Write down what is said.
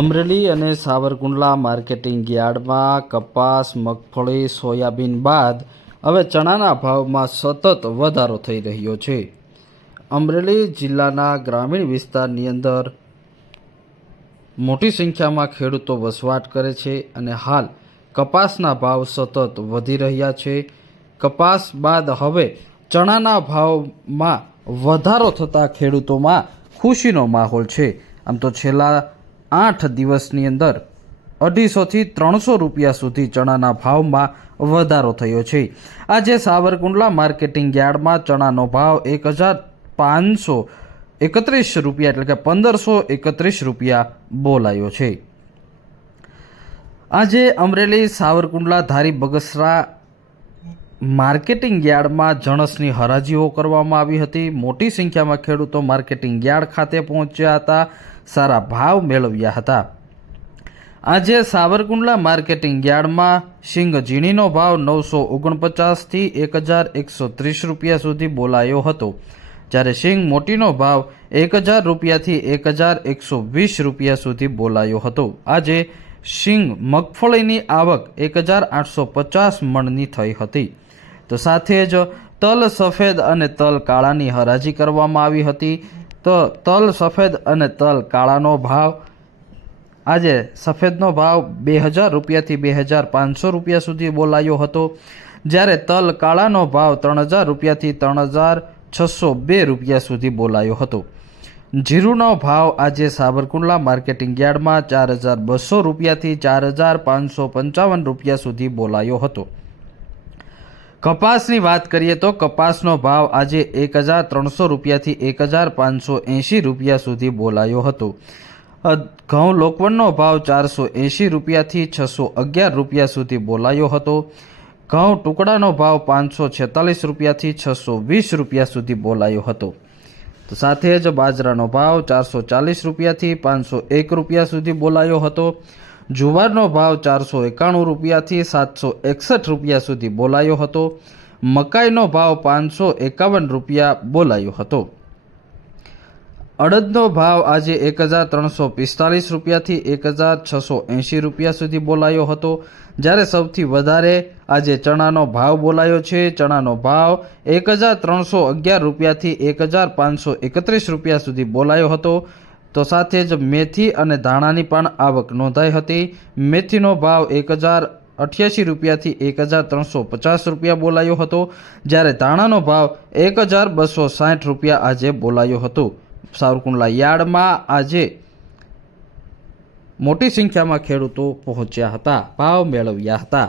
અમરેલી અને સાવરકુંડલા માર્કેટિંગ યાર્ડમાં કપાસ, મગફળી, સોયાબીન બાદ હવે ચણાના ભાવમાં સતત વધારો થઈ રહ્યો છે. અમરેલી જિલ્લાના ગ્રામીણ વિસ્તારની અંદર મોટી સંખ્યામાં ખેડૂતો વસવાટ કરે છે અને હાલ કપાસના ભાવ સતત વધી રહ્યા છે. કપાસ બાદ હવે ચણાના ભાવમાં વધારો થતાં ખેડૂતોમાં ખુશીનો માહોલ છે. આમ તો છેલ્લા 8 દિવસની અંદર 250થી 300 રૂપિયા સુધી ચણાના ભાવમાં વધારો થયો છે. આજે સાવરકુંડલા માર્કેટિંગ યાર્ડમાં ચણાનો ભાવ 1531 રૂપિયા એટલે કે 1531 રૂપિયા બોલાયો છે. આજે અમરેલી, સાવરકુંડલા, ધારી, બગસરા માર્કેટિંગ યાર્ડમાં જણસની હરાજીઓ કરવામાં આવી હતી. મોટી સંખ્યામાં ખેડૂતો માર્કેટિંગ યાર્ડ ખાતે પહોંચ્યા હતા, સારા ભાવ મેળવ્યા હતા. આજે સાવરકુંડલા માર્કેટિંગ યાર્ડમાં શીંગ ઝીણીનો ભાવ 949થી 1130 રૂપિયા સુધી બોલાયો હતો, જ્યારે શીંગ મોટીનો ભાવ 1000 રૂપિયાથી 1120 રૂપિયા સુધી બોલાયો હતો. આજે શીંગ મગફળીની આવક 1850 મણની થઈ હતી. તો સાથે જ તલ સફેદ અને તલ કાળાની હરાજી કરવામાં આવી હતી. તો તલ સફેદ અને તલ કાળાનો ભાવ આજે સફેદનો ભાવ 2000 રૂપિયાથી 2500 રૂપિયા સુધી બોલાયો હતો, જ્યારે તલ કાળાનો ભાવ 3000 રૂપિયાથી 3602 રૂપિયા સુધી બોલાયો હતો. જીરુનો ભાવ આજે સાવરકુંડલા માર્કેટિંગ યાર્ડમાં 4200 રૂપિયાથી 4555 રૂપિયા સુધી બોલાયો હતો. કપાસની વાત કરીએ તો કપાસનો ભાવ આજે 1300 રૂપિયાથી 1580 રૂપિયા સુધી બોલાયો હતો. ઘઉં લોકવનનો ભાવ 480 રૂપિયાથી 611 રૂપિયા સુધી બોલાયો હતો. ઘઉં ટુકડાનો ભાવ 546 રૂપિયાથી 620 રૂપિયા સુધી બોલાયો હતો. તો સાથે જ બાજરાનો ભાવ 440 રૂપિયાથી 501 રૂપિયા સુધી બોલાયો હતો. જુવારનો ભાવ 491 રૂપિયાથી 761 રૂપિયા સુધી બોલાયો હતો. મકાઈનો ભાવ 551 રૂપિયા બોલાયો હતો. અડદનો ભાવ આજે 1345 રૂપિયાથી 1680 રૂપિયા સુધી બોલાયો હતો, જ્યારે સૌથી વધારે આજે ચણાનો ભાવ બોલાયો છે. ચણાનો ભાવ 1311 રૂપિયાથી 1531 રૂપિયા સુધી બોલાયો હતો. તો સાથે જ મેથી અને ધાણાની પણ આવક નોંધાઈ હતી. મેથીનો ભાવ 1088 રૂપિયાથી 1350 રૂપિયા બોલાયો હતો, જ્યારે ધાણાનો ભાવ 1260 રૂપિયા આજે બોલાયો હતો. સાવરકુંડલા યાર્ડમાં આજે મોટી સંખ્યામાં ખેડૂતો પહોંચ્યા હતા, ભાવ મેળવ્યા હતા.